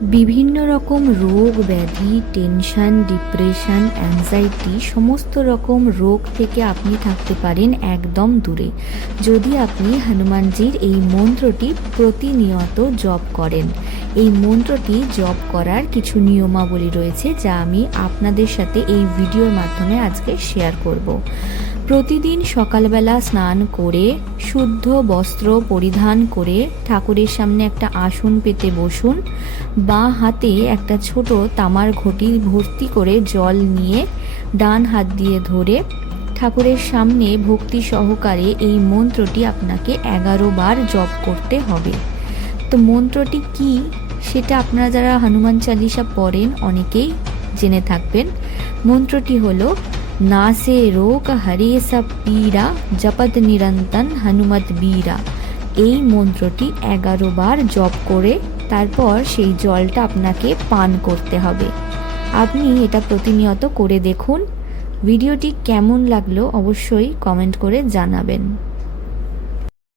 বিভিন্ন রকম রোগ ব্যাধি, টেনশন, ডিপ্রেশন, অ্যাংজাইটি সমস্ত রকম রোগ থেকে আপনি থাকতে পারেন একদম দূরে যদি আপনি হনুমানজির এই মন্ত্রটি প্রতিনিয়ত জপ করেন। এই মন্ত্রটি জপ করার কিছু নিয়মাবলী রয়েছে যা আমি আপনাদের সাথে এই ভিডিওর মাধ্যমে আজকে শেয়ার করব। প্রতিদিন সকালবেলা স্নান করে শুদ্ধ বস্ত্র পরিধান করে ঠাকুরের সামনে একটা আসন পেতে বসুন। বাঁ হাতে একটা ছোট তামার ঘটি ভর্তি করে জল নিয়ে ডান হাত দিয়ে ধরে ঠাকুরের সামনে ভক্তি সহকারে এই মন্ত্রটি আপনাকে 11 বার জপ করতে হবে। তো মন্ত্রটি কি সেটা আপনারা যারা হনুমান চালিসা পড়েন অনেকেই জেনে থাকবেন। মন্ত্রটি হলো নাসে রোগ হরে সব পীড়া জপত নিরন্তন হনুমত বীরা। এই মন্ত্রটি 11 বার জপ করে তারপর সেই জলটা আপনাকে পান করতে হবে। আপনি এটা প্রতিনিয়ত করে দেখুন। ভিডিওটি কেমন লাগলো অবশ্যই কমেন্ট করে জানাবেন।